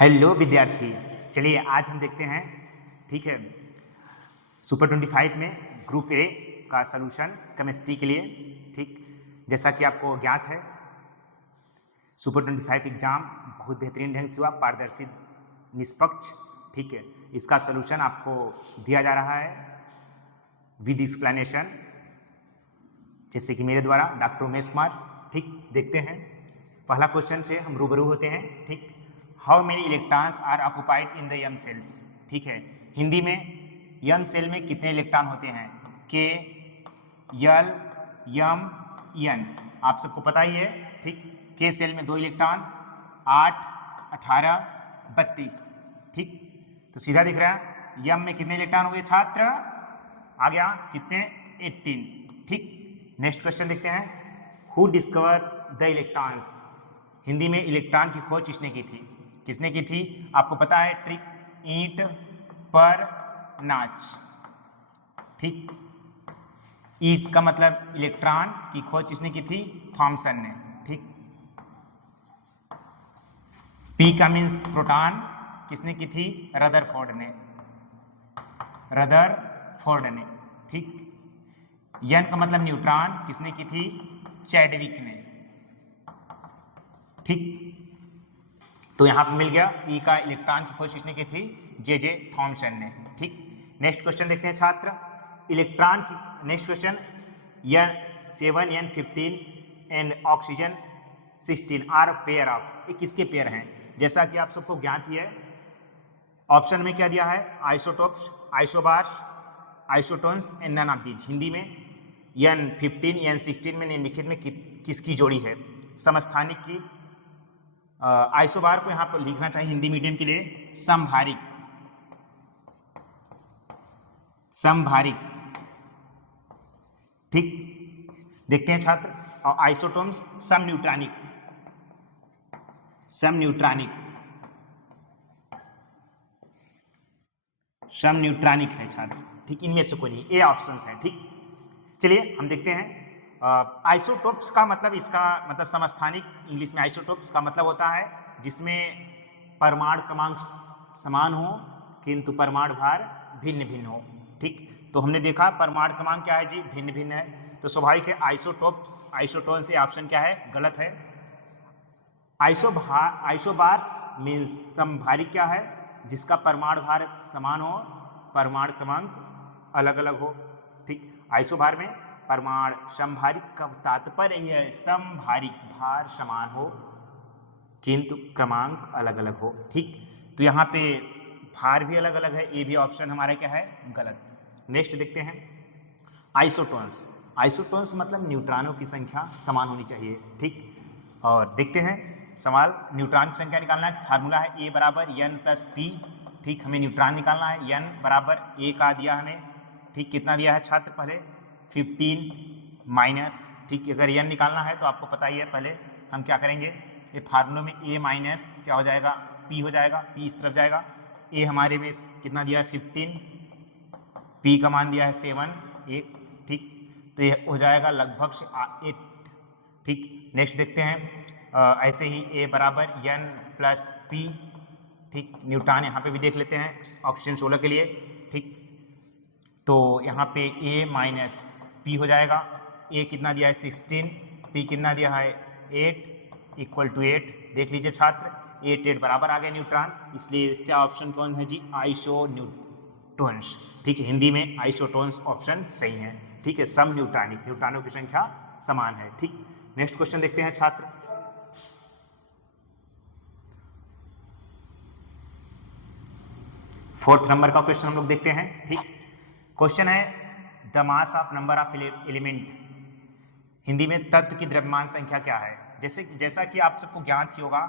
Hello विद्यार्थी, चलिए आज हम देखते हैं। ठीक है, सुपर 25 में ग्रुप ए का सलूशन केमिस्ट्री के लिए। ठीक, जैसा कि आपको ज्ञात है, सुपर 25 एग्जाम बहुत बेहतरीन ढंग से हुआ, पारदर्शी, निष्पक्ष। ठीक है, इसका सलूशन आपको दिया जा रहा है विद एक्सप्लेनेशन, जैसे कि मेरे द्वारा डॉक्टर उमेश कुमार। ठीक, देखते हैं पहला क्वेश्चन से हम रूबरू होते हैं। ठीक, how many electrons are occupied in the M shells. ठीक है, हिंदी में यम सेल में कितने इलेक्ट्रॉन होते हैं? के, यल, यम, एन, आप सबको पता ही है। ठीक, के सेल में 2 इलेक्ट्रॉन, 8, 18, 32। ठीक, तो सीधा दिख रहा है। यम में कितने इलेक्ट्रॉन हो गए छात्र? आ गया कितने? 18। ठीक, नेक्स्ट क्वेश्चन देखते हैं। Who discover the electrons. Hindi में इलेक्ट्रॉन की खोज किसने की थी? किसने की थी? आपको पता है ट्रिक, ईंट पर नाच। ठीक, इसका मतलब इलेक्ट्रॉन की खोज किसने की थी? थॉमसन ने। ठीक, पी का मीन्स प्रोटॉन, किसने की थी? रदरफोर्ड ने। रदरफोर्ड ने। ठीक, एन का मतलब न्यूट्रॉन, किसने की थी? चैडविक ने। ठीक, तो यहां पर मिल गया ई का इलेक्ट्रॉन की खोज किसने की थी? जे थॉमसन ने। ठीक, नेक्स्ट क्वेश्चन देखते हैं छात्र। इलेक्ट्रॉन की next question, N7 N15 and oxygen 16 are pair of. ये किसके पेयर हैं? जैसा कि आप सबको ज्ञात ही है, ऑप्शन में क्या दिया है? Isotopes, isobars, isotones and none of these. Hindi में N15 N16 में निम्नलिखित में किसकी जोड़ी है? समस्थानिक की। आइसोबार को यहां पर लिखना चाहिए हिंदी मीडियम के लिए समभारिक। समभारिक। ठीक, देखते हैं छात्र। और आइसोटोन्स सम न्यूट्रॉनिक। सम न्यूट्रॉनिक। सम न्यूट्रॉनिक है छात्र। ठीक, इनमें से कोई नहीं, ए ऑप्शंस है। ठीक, चलिए हम देखते हैं। आइसोटोप्स का मतलब, इसका मतलब समस्थानिक, इंग्लिश में आइसोटोप्स का मतलब होता है जिसमें परमाणु क्रमांक समान हो किंतु परमाणु भार भिन्न भिन्न हो। ठीक, तो हमने देखा परमाणु क्रमांक क्या है जी? भिन्न भिन्न है, तो स्वाभाविक है आइसोटोप्स, आइसोटोन से ऑप्शन क्या है? गलत है। आइसोबार्स मीन्स समभारिक क्या है? जिसका परमाणु भार समान हो, परमाणु क्रमांक अलग अलग हो। ठीक, आइसोबार में परमाणु, समभारिक का तात्पर्य यह है समभारिक, भार समान हो किंतु क्रमांक अलग अलग हो। ठीक, तो यहाँ पे भार भी अलग अलग है, ये भी ऑप्शन हमारा क्या है? गलत। नेक्स्ट देखते हैं आइसोटोन्स। आइसोटोन्स मतलब न्यूट्रॉनों की संख्या समान होनी चाहिए। ठीक, और देखते हैं सवाल। न्यूट्रॉन की संख्या निकालना है, फार्मूला है ए बराबर N प्लस पी। ठीक, हमें न्यूट्रॉन निकालना है, N बराबर ए का दिया हमें। ठीक, कितना दिया है छात्र? पहले 15 माइनस। ठीक, अगर N निकालना है तो आपको पता ही है, पहले हम क्या करेंगे, ये फार्मूले में A माइनस क्या हो जाएगा? P हो जाएगा, P इस तरफ जाएगा। A हमारे में कितना दिया है? 15, P का मान दिया है 7, 1। ठीक, तो ये हो जाएगा लगभग से 8। ठीक, नेक्स्ट देखते हैं। ऐसे ही A बराबर N प्लस P। ठीक, न्यूट्रॉन यहाँ पे भी देख लेते हैं ऑक्सीजन 16 के लिए। ठीक, तो यहाँ पे A माइनस P हो जाएगा। A कितना दिया है? 16, P कितना दिया है? 8, इक्वल टू 8। देख लीजिए छात्र, 8 बराबर आ गए न्यूट्रॉन, इसलिए इसका ऑप्शन कौन है जी? आइसोटोन्स। ठीक है, हिंदी में आइसोटोन्स ऑप्शन सही है। ठीक है, सम न्यूट्रॉनिक, न्यूट्रॉनों की संख्या समान है। ठीक, नेक्स्ट क्वेश्चन देखते हैं छात्र। फोर्थ नंबर का क्वेश्चन हम लोग देखते हैं। ठीक, क्वेश्चन है the mass of number of element. Hindi में तत्व की द्रव्यमान संख्या क्या है? जैसा कि आप सबको ज्ञात ही होगा,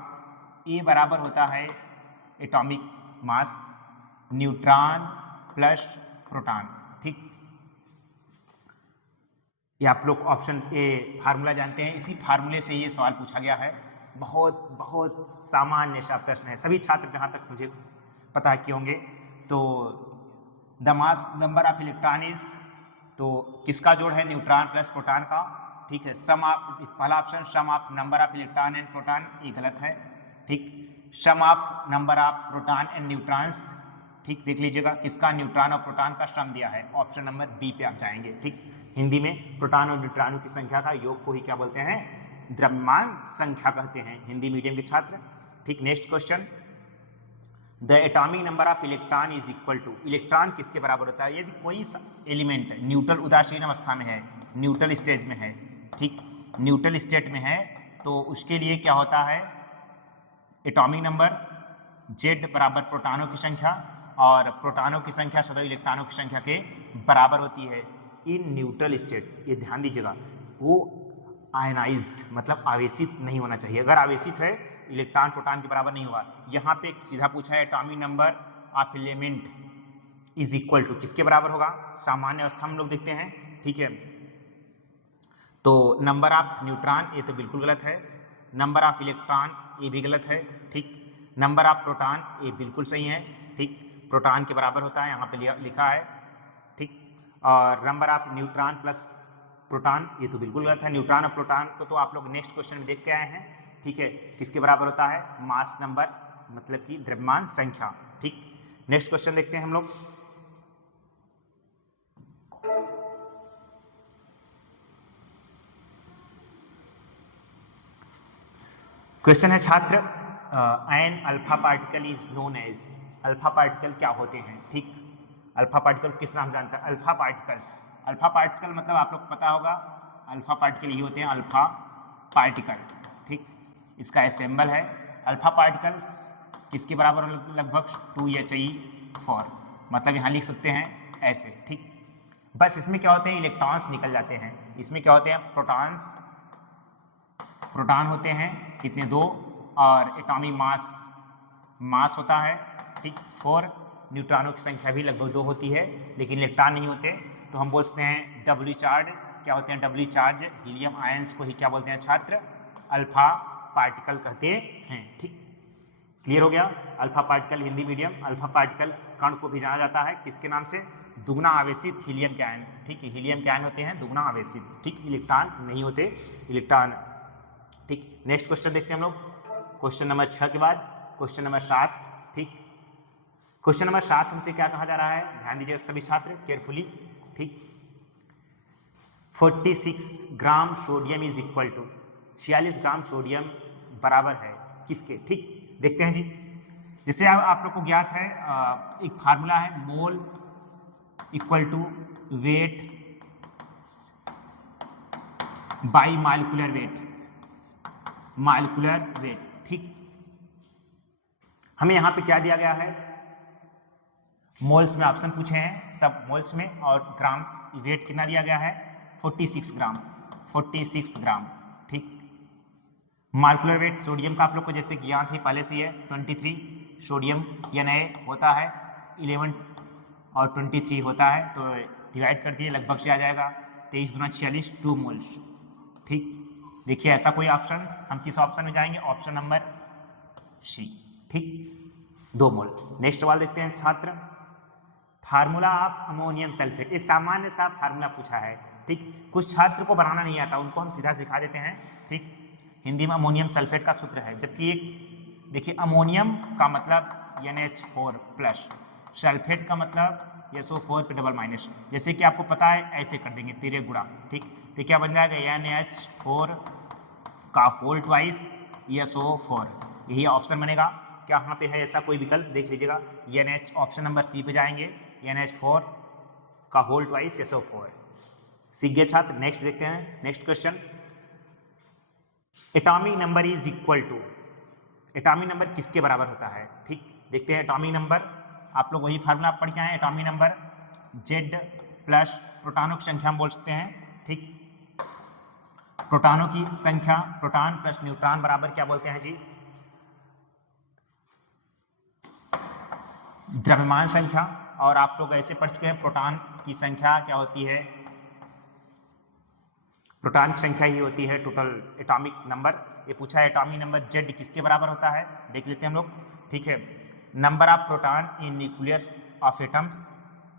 ए बराबर होता है atomic mass, neutron plus proton. ठीक, ये आप लोग ऑप्शन ए फार्मूला जानते हैं, इसी फार्मूले से ये सवाल पूछा गया है। बहुत बहुत सामान्य सा प्रश्न है, सभी छात्र जहां तक मुझे पता किए होंगे। तो the mass number of electron is, तो किसका जोड़ है? न्यूट्रॉन प्लस प्रोटॉन का। ठीक है, सम ऑफ, पहला option sum of number of electron and proton, ये गलत है। ठीक। Sum of number of proton and neutrons, ठीक, देख लीजिएगा किसका, न्यूट्रॉन और प्रोटॉन का सम दिया है, ऑप्शन नंबर बी पे आप जाएंगे। ठीक, हिंदी में प्रोटॉन और न्यूट्रॉनों की संख्या का योग को ही क्या बोलते हैं, द्रव्यमान संख्या कहते हैं, हिंदी मीडियम के छात्र। ठीक, next question, the atomic number of electron is equal to, electron किसके बराबर होता है, यदि कोई एलिमेंट न्यूट्रल उदासीन अवस्था में है, न्यूट्रल स्टेज में है, ठीक, न्यूट्रल स्टेट में है, तो उसके लिए क्या होता है, एटॉमिक नंबर Z बराबर प्रोटॉनों की संख्या, और प्रोटॉनों की संख्या सदैव इलेक्ट्रॉनों की संख्या के बराबर होती है इन न्यूट्रल स्टेट। ये ध्यान दीजिएगा, वो आयनाइज्ड मतलब आवेशित नहीं होना चाहिए, अगर आवेशित है इलेक्ट्रॉन प्रोटॉन के बराबर नहीं होगा। यहाँ पे एक सीधा पूछा है atomic number of element is equal to, किसके बराबर होगा, सामान्य अवस्था में लोग देखते हैं, ठीक है, तो नंबर ऑफ न्यूट्रॉन ये तो बिल्कुल गलत है, नंबर ऑफ इलेक्ट्रॉन ये भी गलत है, ठीक, नंबर ऑफ प्रोटॉन ये बिल्कुल सही है, ठीक, प्रोटॉन के बराबर होता है, यहाँ पे लिखा है, ठीक, और number of neutron plus proton ये तो बिल्कुल गलत है। न्यूट्रॉन और प्रोटॉन को तो आप लोग नेक्स्ट क्वेश्चन में देख के आए हैं, ठीक है, किसके बराबर होता है, मास नंबर मतलब कि द्रव्यमान संख्या। ठीक, नेक्स्ट क्वेश्चन देखते हैं हम लोग, क्वेश्चन है छात्र, an alpha particle is known as, alpha particle क्या होते हैं, ठीक, अल्फा पार्टिकल किस नाम जानता है, अल्फा पार्टिकल्स, अल्फा पार्टिकल मतलब आप लोग पता होगा, अल्फा पार्टिकल ये होते हैं अल्फा पार्टिकल, ठीक, इसका सिंबल है, अल्फा पार्टिकल्स किसके बराबर लगभग 2He4, मतलब यहाँ लिख सकते हैं ऐसे, ठीक, बस इसमें क्या होते हैं, इलेक्ट्रॉन्स निकल जाते हैं, इसमें क्या होते हैं, प्रोटॉन्स, प्रोटॉन होते हैं कितने, 2, और एटॉमिक मास होता है, ठीक, 4, न्यूट्रॉनों की संख्या भी लगभग 2 होती है, लेकिन इलेक्ट्रॉन नहीं होते, तो हम बोल सकते हैं डब्ल्यू चार्ज, क्या होते हैं, डब्ल्यू चार्ज हीलियम आयंस को ही क्या बोलते हैं छात्र, अल्फा पार्टिकल कहते हैं। ठीक, क्लियर हो गया, alpha particle Hindi medium, alpha particle कण को भी जाना जाता है किसके नाम से, दुगना आवेशित हीलियम के आयन, ठीक है, हीलियम के आयन होते हैं दुगना आवेशित, ठीक, इलेक्ट्रॉन नहीं होते, इलेक्ट्रॉन। ठीक, नेक्स्ट क्वेश्चन देखते हैं हम लोग, क्वेश्चन नंबर 6 के बाद क्वेश्चन नंबर 7, ठीक, क्वेश्चन नंबर 7 हमसे क्या कहा जा रहा है, ध्यान दीजिए सभी छात्र केयरफुली, ठीक, 46 gram sodium is equal to, 46 gram sodium बराबर है किसके, ठीक, देखते हैं जी, जैसे आप लोग को ज्ञात है, एक फार्मूला है, mole equal to weight by molecular weight, molecular weight, ठीक, हमें यहाँ पे क्या दिया गया है, मोल्स में ऑप्शन पूछे हैं सब मोल्स में, और ग्राम वेट कितना दिया गया है, 46 ग्राम, 46 ग्राम, ठीक, मॉलिक्यूलर वेट सोडियम का आप लोग को जैसे ज्ञात है पहले से है 23, सोडियम Na होता है 11 और 23 होता है, तो डिवाइड कर दिए लगभग से आ जाएगा 23 दूना 46, 2 मोल्स, ठीक, देखिए ऐसा कोई ऑप्शंस, हम किस ऑप्शन में जाएंगे, ऑप्शन नंबर सी, ठीक, 2 मोल। नेक्स्ट सवाल देखते हैं छात्र, फार्मूला ऑफ अमोनियम सल्फेट, ये सामान्य सा फार्मूला पूछा है, ठीक, कुछ छात्र को बनाना नहीं आता, उनको हम सीधा सिखा देते हैं, ठीक, हिंदी में अमोनियम सल्फेट का सूत्र है, जबकि एक देखिए अमोनियम का मतलब NH4 प्लस, सल्फेट का मतलब SO4 पे डबल माइनस, जैसे कि आपको पता है ऐसे कर देंगे 13 गुणा, ठीक, तो क्या बन जाएगा NH4 का होल ट्वाइस SO4, यही ऑप्शन बनेगा, क्या यहाँ पे है ऐसा कोई विकल्प, देख लीजिएगा, NH ऑप्शन नंबर सी पे जाएंगे, NH4 का होल ट्वाइस SO4, सीख गए छात्र। नेक्स्ट देखते हैं, next question, atomic number is equal to, atomic number किसके बराबर होता है, ठीक, देखते हैं एटॉमिक नंबर, आप लोग वही फार्मूला पढ़ के आए, एटॉमिक नंबर Z प्लस प्रोटॉनों की संख्या हम बोल सकते हैं, ठीक, प्रोटॉनों की संख्या, प्रोटॉन प्लस न्यूट्रॉन बराबर क्या बोलते हैं जी, द्रव्यमान संख्या, और आप लोग ऐसे पढ़ चुके हैं प्रोटॉन की संख्या क्या होती है, प्रोटॉन की संख्या ही होती है टोटल एटॉमिक नंबर, ये पूछा है एटॉमिक नंबर Z किसके बराबर होता है, देख लेते हैं हम लोग, ठीक है, number of proton in nucleus of atoms,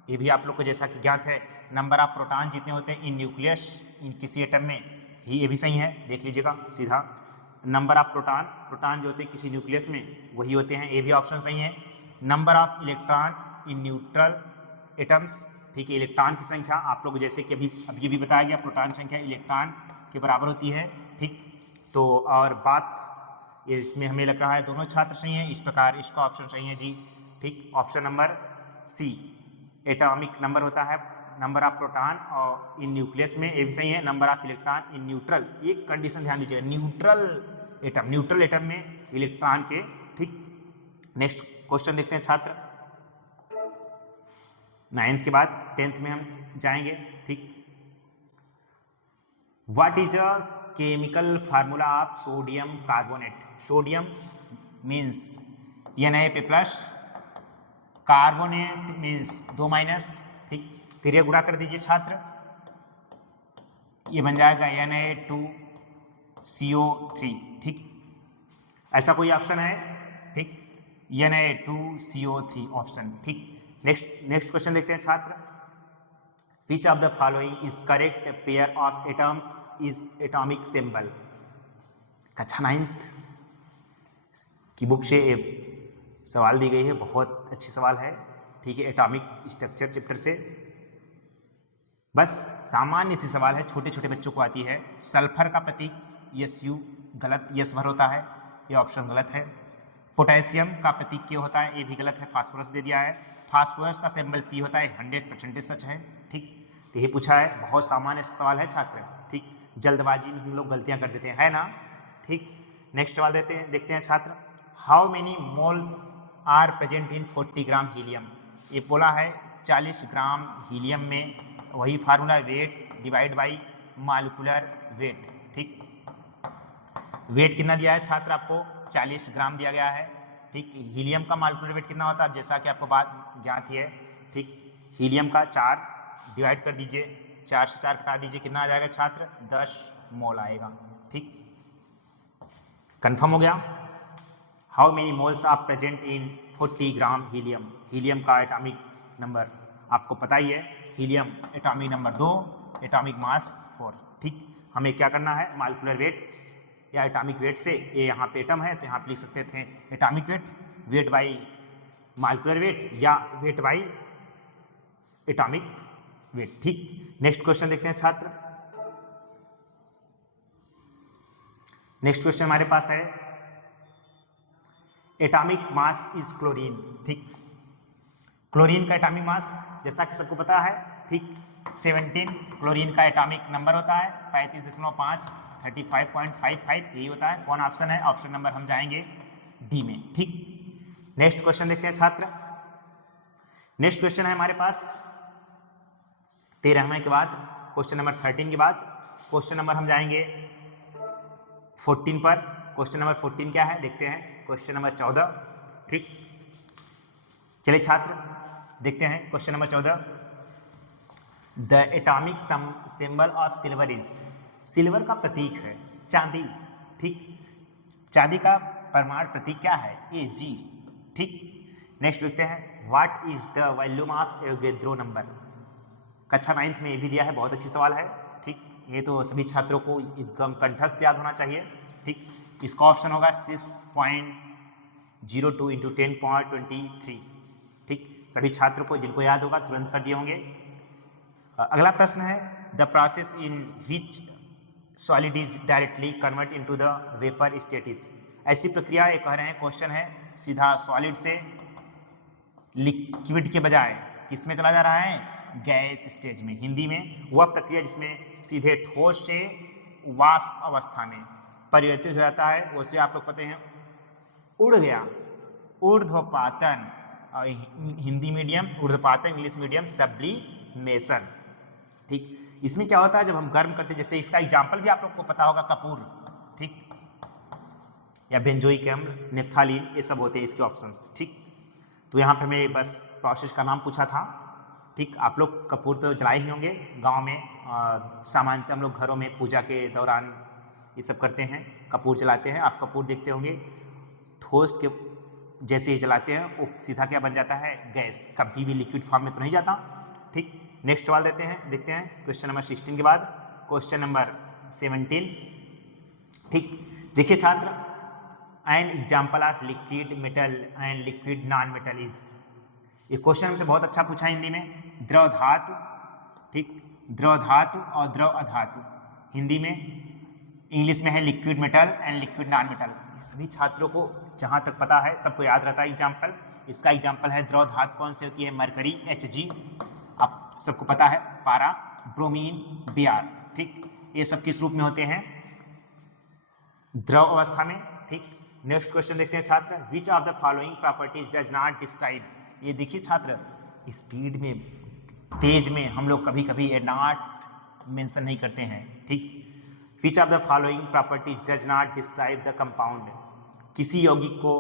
ये भी आप लोग को जैसा कि ज्ञात है, नंबर ऑफ प्रोटॉन जितने होते हैं इन न्यूक्लियस इन किसी एटम में ही, ये भी सही है, देख लीजिएगा सीधा, नंबर ऑफ प्रोटॉन, प्रोटॉन जो होते हैं किसी न्यूक्लियस में वही होते हैं, ये भी ऑप्शन सही है। Number of electron in neutral atoms, ठीक है, इलेक्ट्रॉन की संख्या आप लोग जैसे कि अभी भी बताया गया, प्रोटॉन संख्या इलेक्ट्रॉन के बराबर होती है, ठीक। तो और बात इसमें हमें लग रहा है दोनों छात्र सही हैं, इस प्रकार इसका ऑप्शन सही है जी, ठीक। Option number C, atomic number होता है नंबर ऑफ प्रोटॉन और इन न्यूक्लियस में, ये भी सही है। Number of electron in neutral, एक कंडीशन ध्यान दीजिएगा, न्यूट्रल एटम में इलेक्ट्रॉन के, ठीक। नेक्स्ट क्वेश्चन देखते हैं छात्र, 9th के बाद 10th में हम जाएंगे, ठीक। What is a chemical formula of sodium carbonate? Sodium means Na+, carbonate means 2-, ठीक। तिरिया गुणा कर दीजिए छात्र, ये बन जाएगा Na2CO3, ठीक। ऐसा कोई ऑप्शन है, ठीक, Na2CO3 ऑप्शन, ठीक। नेक्स्ट क्वेश्चन देखते हैं छात्र, which of the following is correct pair of atom is atomic symbol? कक्षा 9th की बुक से सवाल दी गई है, बहुत अच्छी सवाल है, ठीक है, एटॉमिक स्ट्रक्चर चैप्टर से। बस सामान्य सी सवाल है, छोटे छोटे बच्चों को आती है। सल्फर का प्रतीक SU गलत, यस भर होता है, ये ऑप्शन गलत है। पोटेशियम का प्रतीक क्या होता है? ये भी गलत है, फास्फोरस दे दिया है। फास्फोरस का सिंबल P होता है, 100% सच है, ठीक। तो ये पूछा है, बहुत सामान्य सवाल है छात्र, ठीक। जल्दबाजी में हम लोग गलतियां कर देते हैं, है ना, ठीक। नेक्स्ट सवाल देखते हैं छात्र, how many moles are present in 40 gram helium? ये बोला है 40 ग्राम हीलियम में, वही formula, weight divide by molecular weight, ठीक। वेट कितना दिया है छात्र आपको? 40 ग्राम दिया गया है, ठीक। हीलियम का मॉलिक्यूलर वेट कितना होता है? जैसा कि आपको बात ज्ञात ही है, ठीक। हीलियम का 4 डिवाइड कर दीजिए, 4 से 4 घटा दीजिए, कितना आ जाएगा छात्र? 10 मोल आएगा, ठीक। कंफर्म हो गया? How many moles are present in 40 gram helium? Helium का एटॉमिक नंबर आपको पता ही है, helium atomic number 2, atomic mass 4, ठीक। हमें क्या करना है? मॉलिक्यूलर वेट्स या एटॉमिक वेट से, ये यहाँ पे एटम है तो यहाँ पे लिख सकते थे atomic weight, wait by molecular wait या वेट बाई एटॉमिक वेट, ठीक। नेक्स्ट क्वेश्चन देखते हैं छात्र, नेक्स्ट क्वेश्चन हमारे पास है, एटॉमिक मास इज क्लोरीन, ठीक। क्लोरीन का एटॉमिक मास जैसा कि सबको पता है, ठीक, 17 क्लोरीन का एटॉमिक नंबर होता है, 35.5, 35.55 यही होता है। कौन ऑप्शन है? ऑप्शन नंबर हम जाएंगे डी में, ठीक। नेक्स्ट क्वेश्चन देखते हैं छात्र, नेक्स्ट क्वेश्चन है हमारे पास 13वें के बाद, क्वेश्चन नंबर 13 के बाद क्वेश्चन नंबर हम जाएंगे 14 पर। क्वेश्चन नंबर 14 क्या है देखते हैं, क्वेश्चन नंबर 14, ठीक। चलिए छात्र देखते हैं question number 14, the atomic symbol of silver is? Silver का प्रतीक है चांदी, ठीक। चांदी का परमाणु प्रतीक क्या है? Ag, ठीक। नेक्स्ट देखते हैं, what is the volume of Avogadro number? कक्षा 9th में ये भी दिया है, बहुत अच्छी सवाल है, ठीक। ये तो सभी छात्रों को एकदम कंठस्थ याद होना चाहिए, ठीक। इसका ऑप्शन होगा 6.02 इंटू 10.23, ठीक। सभी छात्रों को जिनको याद होगा तुरंत कर दिए होंगे। अगला प्रश्न है, the process in which solid is directly convert into the vapour state is? ऐसी प्रक्रिया ये कह रहे हैं, क्वेश्चन है सीधा सॉलिड से लिक्विड के बजाय किस में चला जा रहा है? गैस स्टेज में। हिंदी में वह प्रक्रिया जिसमें सीधे ठोस से वाष्प अवस्था में परिवर्तित हो जाता है, उसे आप लोग पता हैं उड़ गया, ऊर्ध्वपातन, हिंदी मीडियम ऊर्ध्वपातन, इंग्लिश मीडियम सब्लिमेशन, ठीक। इसमें क्या होता है, जब हम गर्म करते हैं, जैसे इसका एग्जाम्पल भी आप लोग को पता होगा, कपूर, ठीक, या बेंजोइक अम्ल, नेफ्थालीन, ये सब होते हैं इसके ऑप्शंस, ठीक। तो यहाँ पे हमें बस प्रोसेस का नाम पूछा था, ठीक। आप लोग कपूर तो जलाए ही होंगे गांव में, सामान्यतः हम लोग घरों में पूजा के दौरान ये सब करते हैं, कपूर जलाते हैं। आप कपूर देखते होंगे, ठोस के जैसे ही जलाते हैं वो सीधा क्या बन जाता है? गैस, कभी भी लिक्विड फॉर्म में तो नहीं जाता, ठीक। नेक्स्ट सवाल देखते हैं क्वेश्चन नंबर 16 के बाद क्वेश्चन नंबर 17, ठीक। देखिए छात्र, an example of liquid metal and liquid non metal is, ये क्वेश्चन हमसे बहुत अच्छा पूछा हिंदी में। द्रव धातु, ठीक, द्रव धातु और द्रव अधातु, हिंदी में, इंग्लिश में है liquid metal and liquid non metal. सभी छात्रों को जहाँ तक पता है सबको याद रहता है एग्जाम्पल। इसका एग्जाम्पल है द्रव धातु कौन सी होती है, मरकरी Hg, आप सबको पता है, पारा, ब्रोमीन, Br, ठीक, ये सब किस रूप में होते हैं, द्रव अवस्था में, ठीक। नेक्स्ट क्वेश्चन देखते हैं छात्र, which of the following properties does not describe, ये देखिए छात्र, स्पीड में, तेज में हम लोग कभी कभी ए नॉट मेंशन नहीं करते हैं, ठीक। Which of the following properties does not describe the compound, किसी यौगिक को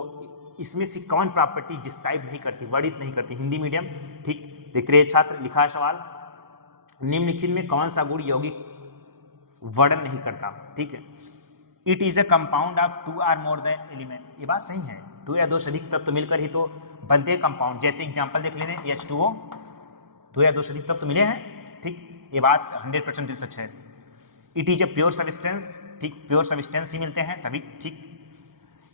इसमें से कौन प्रॉपर्टी डिस्क्राइब नहीं करती, वर्णित नहीं करती, हिंदी मीडियम, ठीक। देखते रहिए छात्र, लिखा है सवाल, निम्नलिखित में कौन सा गुण यौगिक वर्णन नहीं करता, ठीक है। It is a compound of 2 और मोर देन एलिमेंट, ये बात सही है, 2 या 2 से अधिक तत्व मिलकर ही तो बनते हैं कंपाउंड। जैसे एग्जांपल देख लेते हैं H2O, 2 या 2 से अधिक तत्व मिले हैं, ठीक, ये बात 100% सच है। It is a pure substance, ठीक, प्योर सब्सटेंस ही मिलते हैं तभी, ठीक।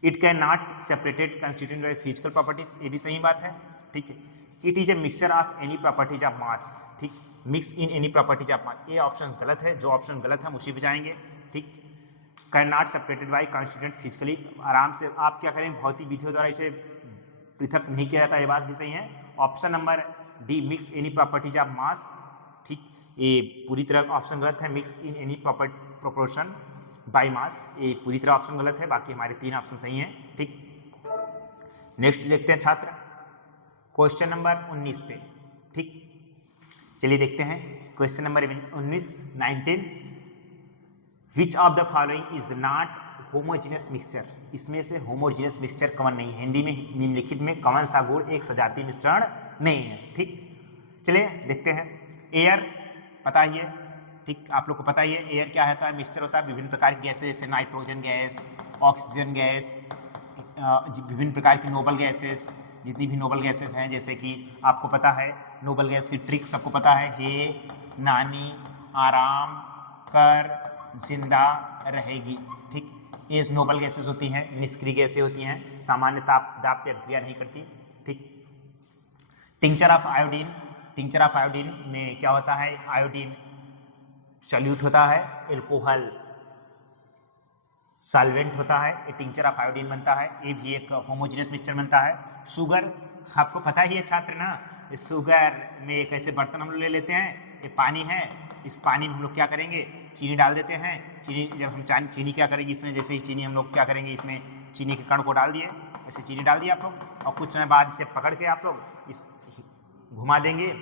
It can not separated constituent by physical properties, ये भी सही बात है, ठीक है। It is a mixture of any properties of mass, ठीक, mix in any properties of mass, ये ऑप्शन गलत है, जो ऑप्शन गलत है हम उसी पे जाएंगे, ठीक। Can not separated by constituent physically, आराम से आप क्या करेंगे, भौतिक विधियों द्वारा इसे पृथक नहीं किया जाता, ये बात भी सही है। Option number D, mix any properties of mass, ठीक, ये पूरी तरह ऑप्शन गलत है। Mix in any proportion by mass, ये पूरी तरह ऑप्शन गलत है, बाकी हमारे 3 ऑप्शन सही हैं, ठीक। नेक्स्ट देखते हैं छात्र, क्वेश्चन नंबर 19 पे, ठीक, चलिए देखते हैं question number 19 which of the following is not homogeneous mixture, इसमें से होमोजीनियस मिक्सचर कौन नहीं है, हिंदी में निम्नलिखित में कौन सा गुण एक सजातीय मिश्रण नहीं है, ठीक। चलिए देखते हैं, एयर पता ही है, ठीक, आप लोग को पता ही है एयर क्या होता है, मिक्सचर होता है विभिन्न प्रकार की गैसें, जैसे नाइट्रोजन गैस, ऑक्सीजन गैस, विभिन्न प्रकार की नोबल गैसेस, जितनी भी नोबल गैसेस हैं, जैसे कि आपको पता है नोबल गैस की ट्रिक सबको पता है, हे, नानी, आराम कर, जिंदा रहेगी, ठीक, ये नोबल गैसेस होती हैं, निष्क्रिय गैसें होती हैं, सामान्य दाब पे अभिक्रिया नहीं करती, ठीक। Tincture of iodine, tincture of iodine में क्या होता है, आयोडीन सॉल्यूट होता है, एल्कोहल सॉल्वेंट होता है, ये टिंचर ऑफ आयोडीन बनता है, ये भी एक होमोजेनियस मिक्सचर बनता है। शुगर आपको पता ही है छात्र ना, शुगर में एक ऐसे बर्तन हम लोग ले लेते हैं, ये पानी है, इस पानी में हम लोग क्या करेंगे, चीनी डाल देते हैं, चीनी जब हम चीनी क्या करेंगे इसमें, जैसे ही चीनी हम लोग क्या करेंगे इसमें चीनी के कण को डाल दिए, ऐसे चीनी डाल दिया आप लोग, और कुछ समय बाद इसे पकड़ के आप लोग इस घुमा देंगे,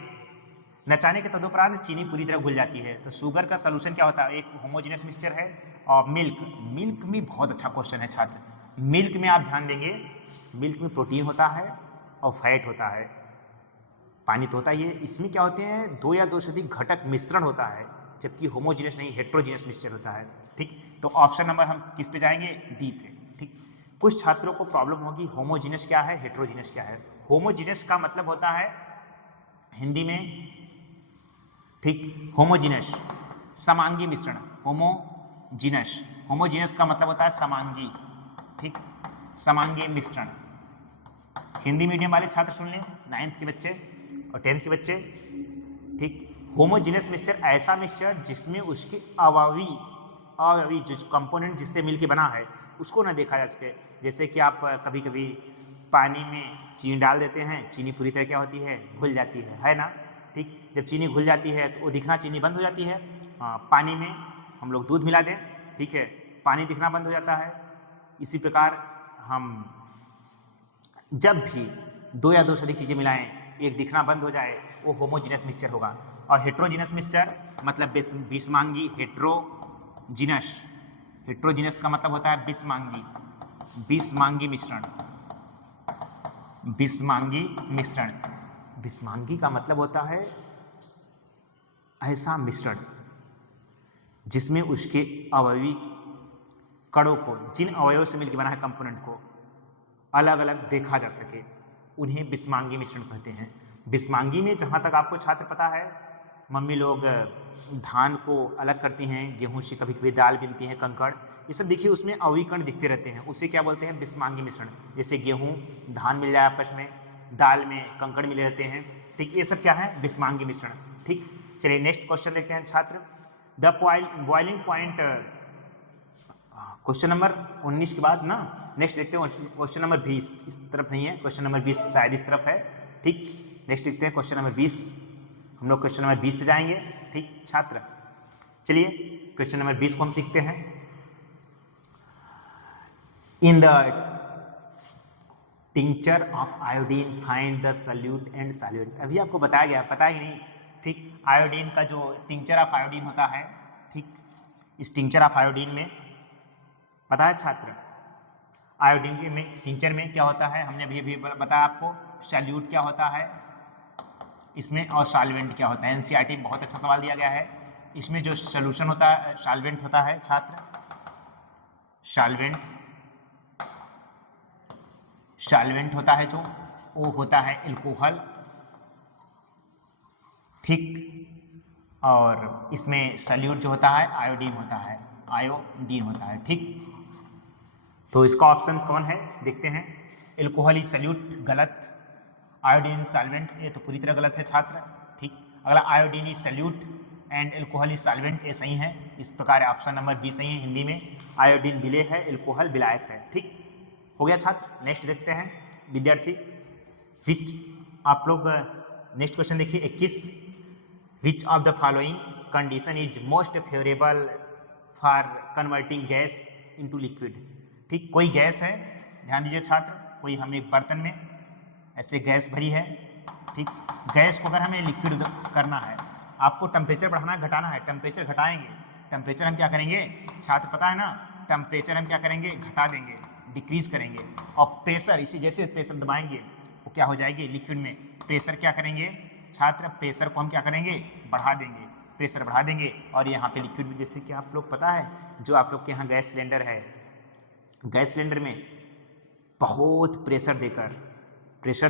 नचाने के तदुपरांत चीनी पूरी तरह घुल जाती है। तो शुगर का सोल्यूशन क्या होता है, एक होमोजेनियस मिक्सचर है। और मिल्क, मिल्क में बहुत अच्छा क्वेश्चन है छात्र, मिल्क में आप ध्यान देंगे, मिल्क में प्रोटीन होता है और फैट होता है, पानी तो होता ही है, इसमें क्या होते हैं 2 या 2 से अधिक घटक मिश्रण होता है, जबकि होमोजेनियस नहीं, हेट्रोजेनियस मिक्सचर होता है, ठीक। तो ऑप्शन नंबर हम किस पे जाएंगे, डी पे, ठीक। कुछ छात्रों को प्रॉब्लम होगी होमोजेनियस क्या है, हेट्रोजेनियस क्या है। होमोजेनियस का मतलब होता है हिंदी में, ठीक, होमोजीनस समांगी मिश्रण, होमोजीनस, होमोजीनस का मतलब होता है समांगी, ठीक, समांगी मिश्रण। हिंदी मीडियम वाले छात्र सुन लें, 9th के बच्चे और 10th के बच्चे, ठीक। होमोजीनस मिक्सचर ऐसा मिक्सचर जिसमें उसके अवयवी जो कंपोनेंट जिससे मिलके बना है उसको ना देखा जा सके। जैसे कि आप कभी कभी पानी में चीनी डाल देते हैं, चीनी पूरी तरह क्या होती है, घुल जाती है ना, ठीक। जब चीनी घुल जाती है तो वो दिखना चीनी बंद हो जाती है। पानी में हम लोग दूध मिला दें, ठीक है, पानी दिखना बंद हो जाता है। इसी प्रकार हम जब भी 2 या 2 से अधिक चीज़ें मिलाएं, एक दिखना बंद हो जाए, वो होमोजीनस मिक्सचर होगा। और हेट्रोजीनस मिक्सचर मतलब विषमांगी, हेट्रोजीनस, हेट्रोजीनस का मतलब होता है विषमांगी, विषमांगी मिश्रण, विषमांगी मिश्रण। विषमांगी का मतलब होता है ऐसा मिश्रण जिसमें उसके अवयवी कणों को, जिन अवयवों से मिलकर बना है कंपोनेंट को, अलग अलग देखा जा सके, उन्हें विषमांगी मिश्रण कहते हैं। विषमांगी में जहाँ तक आपको छात्र पता है मम्मी लोग धान को अलग करती हैं गेहूं से, कभी कभी दाल बीनती हैं, कंकड़, ये सब देखिए उसमें अविकर्ण दिखते रहते हैं, उसे क्या बोलते हैं? बिस्मांगी मिश्रण। जैसे गेहूं धान मिल जाए आपस में, दाल में कंकड़ मिले रहते हैं, ठीक, ये सब क्या है? बिस्मांगी मिश्रण। ठीक, चलिए नेक्स्ट क्वेश्चन देखते हैं छात्र। The boiling point, question number 19 के बाद ना नेक्स्ट देखते हैं क्वेश्चन नंबर 20, इस तरफ नहीं है, क्वेश्चन नंबर 20 शायद इस तरफ है। ठीक, नेक्स्ट देखते हैं क्वेश्चन नंबर 20, हम लोग क्वेश्चन नंबर 20 पे जाएंगे। ठीक छात्र, चलिए क्वेश्चन नंबर 20 को हम सीखते हैं। In the tincture of iodine find the solute and solvent. अभी आपको बताया गया, पता ही नहीं। ठीक, आयोडीन का जो टिंचर ऑफ आयोडीन होता है, ठीक, इस टिंचर ऑफ आयोडीन में पता है छात्र, आयोडीन के में टिंचर में क्या होता है? हमने अभी बताया आपको, सॉल्यूट क्या होता है इसमें और सॉल्वेंट क्या होता है। एनसीईआरटी में बहुत अच्छा सवाल दिया गया है। इसमें जो सॉल्यूशन होता है, सॉल्वेंट होता है छात्र, सॉल्वेंट होता है जो, वो होता है एल्कोहल। ठीक, और इसमें सॉल्यूट जो होता है आयोडीन होता है, आयोडीन होता है। ठीक, तो इसका ऑप्शन कौन है देखते हैं। एल्कोहल इज सॉल्यूट गलत, आयोडीन सॉल्वेंट ये तो पूरी तरह गलत है छात्र। ठीक, अगला iodine is solute and alcohol is solvent, ये सही है। इस प्रकार ऑप्शन नंबर बी सही है। हिंदी में आयोडीन विलेय है, एल्कोहल विलायक है। ठीक, हो गया छात्र। नेक्स्ट देखते हैं विद्यार्थी, विच, आप लोग नेक्स्ट क्वेश्चन देखिए 21, which of the following condition is most favourable for converting gas into liquid. ठीक, कोई गैस है, ध्यान दीजिए छात्र, कोई हम एक बर्तन में ऐसे गैस भरी है। ठीक, गैस को अगर हमें लिक्विड करना है, आपको टेम्परेचर बढ़ाना घटाना है, टेम्परेचर घटाएंगे, टेम्परेचर हम क्या करेंगे छात्र, पता है ना, टेम्परेचर हम क्या करेंगे, घटा देंगे, डिक्रीज करेंगे। और प्रेशर, इसी जैसे प्रेशर दबाएंगे वो क्या हो जाएगी लिक्विड में, प्रेशर क्या करेंगे छात्र, प्रेशर को हम क्या करेंगे, बढ़ा देंगे, प्रेशर बढ़ा देंगे। और यहाँ पे लिक्विड में, जैसे कि आप लोग पता है, जो आप लोग के यहाँ गैस सिलेंडर है, गैस सिलेंडर में बहुत प्रेशर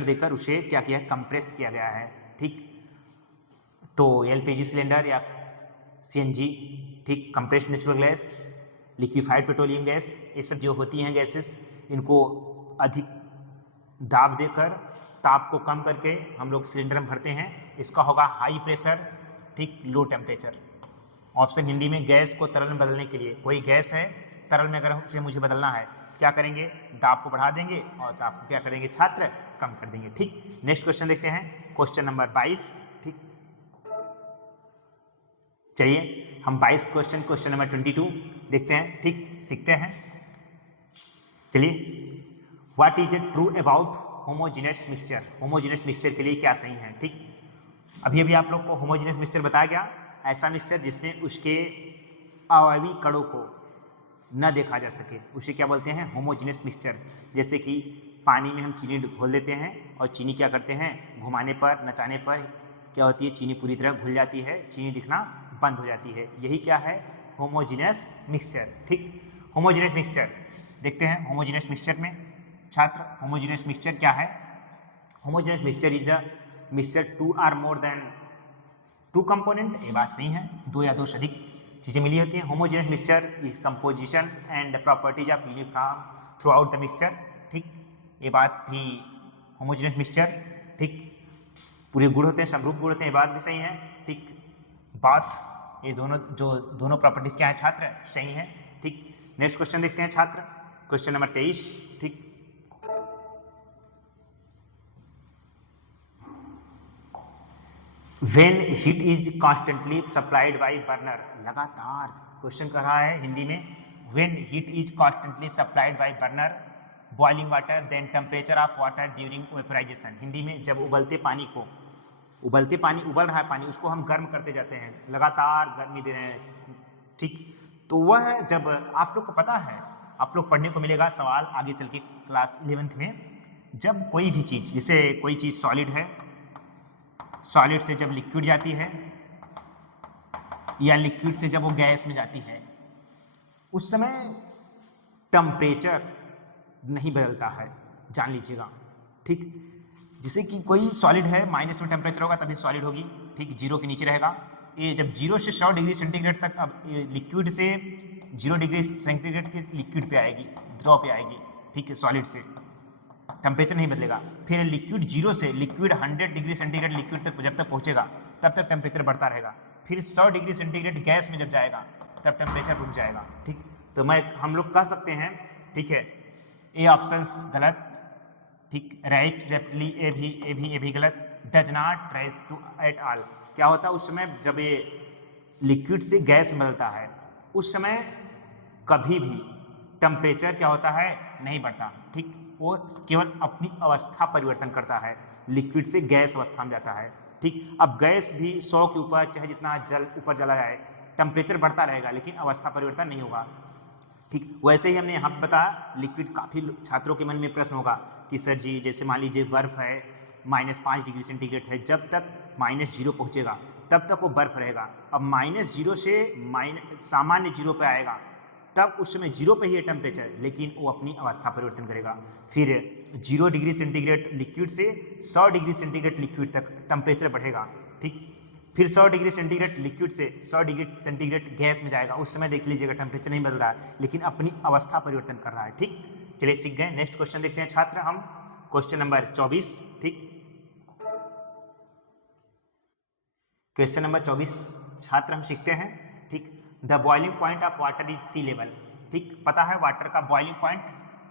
देकर उसे क्या किया, कंप्रेस किया गया है। ठीक, तो एलपीजी सिलेंडर या सीएनजी, ठीक, compressed natural gas, liquefied petroleum gas, ये सब जो होती हैं गैसेस, इनको अधिक दाब देकर, ताप को कम करके हम लोग सिलेंडर में भरते हैं। इसका होगा हाई प्रेशर, ठीक, लो टेम्परेचर। ऑप्शन हिंदी में गैस को तरल में बदलने के लिए, कोई गैस है तरल में, अगर उसे मुझे बदलना है, क्या करेंगे, दाब को बढ़ा देंगे और ताप को क्या करेंगे छात्र, कम कर देंगे। ठीक, नेक्स्ट क्वेश्चन देखते हैं, क्वेश्चन नंबर 22। ठीक, चलिए हम 22 क्वेश्चन नंबर 22 देखते हैं। ठीक, सीखते हैं। चलिए, what is true about homogeneous mixture. Homogeneous mixture के लिए क्या सही है। ठीक, अभी आप लोग को होमोजीनियस मिक्सचर बताया गया, ऐसा मिक्सचर जिसमें उसके अवयवी कणों को न देखा जा सके, उसे क्या बोलते हैं, होमोजीनियस मिक्सचर। जैसे कि पानी में हम चीनी घोल देते हैं और चीनी क्या करते हैं, घुमाने पर, नचाने पर क्या होती है, चीनी पूरी तरह घुल जाती है, चीनी दिखना बंद हो जाती है। यही क्या है, होमोजीनियस मिक्सचर। ठीक, होमोजीनियस मिक्सचर देखते हैं। होमोजीनियस मिक्सचर में छात्र, होमोजीनियस मिक्सचर क्या है, homogeneous mixture is a mixture 2 or more than 2 component, ये बात सही है, 2 या 2 से अधिक चीज़ें मिली होती हैं। Homogeneous mixture is composition and properties of uniform through out the mixture. ठीक, ये बात भी होमोजेनियस मिक्सचर, ठीक, पूरे गुण होते हैं, समरूप गुण होते हैं, ये बात भी सही है। ठीक, बात, ये दोनों प्रॉपर्टीज क्या है छात्र, सही है। ठीक, नेक्स्ट क्वेश्चन देखते हैं छात्र, क्वेश्चन नंबर 23। ठीक, When heat is constantly supplied by burner, लगातार क्वेश्चन कर रहा है हिंदी में। When heat is constantly supplied by burner, boiling water, then temperature of water during vaporization। Hindi में जब उबल रहा है पानी, उसको हम गर्म करते जाते हैं, लगातार गर्मी दे रहे हैं। ठीक, तो वह है जब आप लोग को पता है, आप लोग पढ़ने को मिलेगा सवाल आगे चल के क्लास 11th में, जब कोई भी चीज़, जैसे कोई चीज़ सॉलिड है, सॉलिड से जब लिक्विड जाती है या लिक्विड से जब वो गैस में जाती है, उस समय टेम्परेचर नहीं बदलता है, जान लीजिएगा। ठीक, जैसे कि कोई सॉलिड है, माइनस में टेम्परेचर होगा तभी सॉलिड होगी, ठीक, 0 के नीचे रहेगा। ये जब 0 से 100 डिग्री सेंटीग्रेड तक, अब लिक्विड से 0 डिग्री सेंटीग्रेड के लिक्विड पे आएगी, द्रव पे आएगी, ठीक है, सॉलिड से टेम्परेचर नहीं बदलेगा। फिर लिक्विड 0 से लिक्विड 100 डिग्री सेंटीग्रेड लिक्विड तक जब तक पहुंचेगा तब तक टेम्परेचर बढ़ता रहेगा। फिर 100 डिग्री सेंटीग्रेड गैस में जब जाएगा तब टेम्परेचर रुक जाएगा, ठीक। तो हम लोग कह सकते हैं, ठीक है, ए ऑप्शंस गलत, ठीक, राइट रेप्टली ए भी गलत। Does not rise to at all, क्या होता है उस समय जब ये लिक्विड से गैस में बदलता है, उस समय कभी भी टेम्परेचर क्या होता है, नहीं बढ़ता, ठीक, वो केवल अपनी अवस्था परिवर्तन करता है, लिक्विड से गैस अवस्था में जाता है, ठीक। अब गैस भी 100 के ऊपर चाहे जितना जल ऊपर चला जाए टेम्परेचर बढ़ता रहेगा लेकिन अवस्था परिवर्तन नहीं होगा, ठीक। वैसे ही हमने यहाँ पर बताया लिक्विड, काफ़ी छात्रों के मन में प्रश्न होगा कि सर जी जैसे मान लीजिए बर्फ़ है, -5 डिग्री सेंटीग्रेड है, जब तक -0 पहुँचेगा तब तक वो बर्फ़ रहेगा। अब -0 से सामान्य 0 पे आएगा तब उस समय 0 पे ही है टेम्परेचर, लेकिन वो अपनी अवस्था परिवर्तन करेगा। फिर 0 डिग्री सेंटीग्रेड लिक्विड से 100 डिग्री सेंटीग्रेड लिक्विड तक टेम्परेचर बढ़ेगा, ठीक। फिर 100 डिग्री सेंटीग्रेड लिक्विड से 100 डिग्री सेंटीग्रेड गैस में जाएगा, उस समय देख लीजिएगा टेम्परेचर नहीं बदल रहा है लेकिन अपनी अवस्था परिवर्तन कर रहा है, ठीक। चलिए सीख गए। नेक्स्ट क्वेश्चन देखते हैं छात्र हम, क्वेश्चन नंबर 24, ठीक। क्वेश्चन नंबर 24 छात्र हम सीखते हैं, ठीक। The boiling point of water is sea level, ठीक। पता है वाटर का बॉइलिंग पॉइंट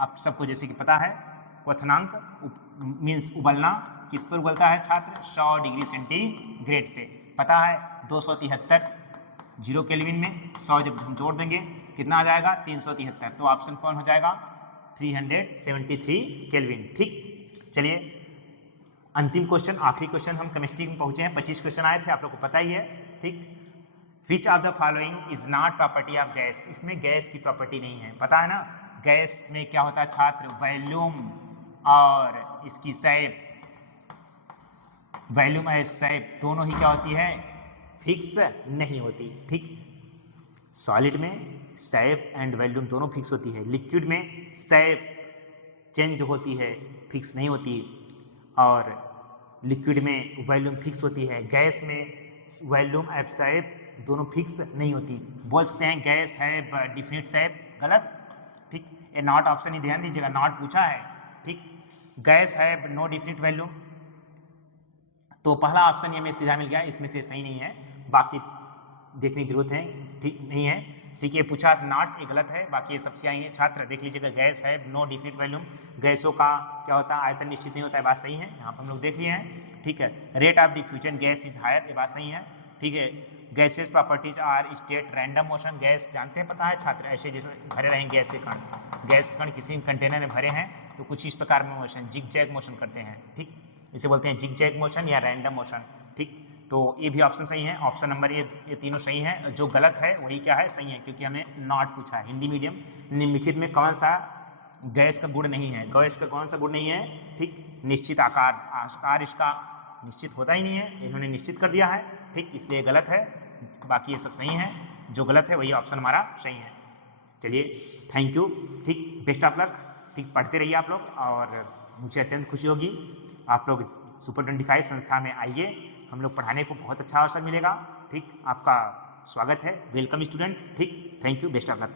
आप सबको जैसे कि पता है, क्वथनांक मीन्स उबलना, किस पर उबलता है छात्र, 100 डिग्री सेंटीग्रेड पे, पता है 273 0 केल्विन में 100 जब हम जोड़ देंगे कितना आ जाएगा, 373, तो ऑप्शन कौन हो जाएगा, 373 केल्विन, ठीक। चलिए अंतिम क्वेश्चन, आखिरी क्वेश्चन हम केमिस्ट्री में पहुंचे हैं, 25 क्वेश्चन आए थे, आप लोग को पता ही है, ठीक। Which of the following is not property of gas, इसमें गैस की प्रॉपर्टी नहीं है, पता है ना। गैस में क्या होता है छात्र, वॉल्यूम और इसकी शेप, वॉल्यूम और शेप दोनों ही क्या होती है, फिक्स नहीं होती, ठीक। सॉलिड में शेप एंड वॉल्यूम दोनों फिक्स होती है, लिक्विड में शेप चेंज होती है, फिक्स नहीं होती, और लिक्विड में वॉल्यूम फिक्स होती है। गैस में वॉल्यूम और शेप दोनों फिक्स नहीं होती, बोल सकते हैं गैस है डिफिनिट शेप, गलत, ठीक। ये नॉट ऑप्शन ही ध्यान दीजिएगा, नॉट पूछा है, ठीक। गैस है नो डिफिनिट वॉल्यूम, तो पहला ऑप्शन ये में सीधा मिल गया, इसमें से सही नहीं है, बाकी देखने की जरूरत है, ठीक नहीं है, ठीक। ये पूछा नॉट, ये गलत है, बाकी ये सब चीज़ें आई हैं छात्र, देख लीजिएगा गैस है नो डिफिनिट वॉल्यूम, गैसों का क्या होता है, आयतन निश्चित नहीं होता है, बात सही है, यहाँ पर हम लोग देख लिए हैं, ठीक है। Rate of diffusion gas is higher, ये बात सही है, ठीक है। Gases properties are state random motion, gas जानते हैं, पता है छात्र, ऐसे जैसे भरे रहें गैस के कण, गैस कण किसी कंटेनर में भरे हैं तो कुछ इस प्रकार में मोशन, जिग जैग मोशन करते हैं, ठीक, इसे बोलते हैं जिग जैग मोशन या रैंडम मोशन, ठीक। तो ये भी ऑप्शन सही है, ऑप्शन नंबर ये तीनों सही हैं, जो गलत है वही क्या है, सही है, क्योंकि हमें नॉट पूछा है। हिंदी मीडियम निम्नलिखित में कौन सा गैस का गुण नहीं है, गैस का कौन सा गुण नहीं है, ठीक, निश्चित आकार, आकार इसका निश्चित होता ही नहीं है, इन्होंने निश्चित कर दिया है, ठीक, इसलिए गलत है, बाकी ये सब सही है, जो गलत है वही ऑप्शन हमारा सही है। चलिए थैंक यू, ठीक, बेस्ट ऑफ लक, ठीक, पढ़ते रहिए आप लोग, और मुझे अत्यंत खुशी होगी आप लोग सुपर 25 संस्था में आइए, हम लोग पढ़ाने को बहुत अच्छा अवसर मिलेगा, ठीक, आपका स्वागत है, वेलकम स्टूडेंट, ठीक, thank you, best of luck.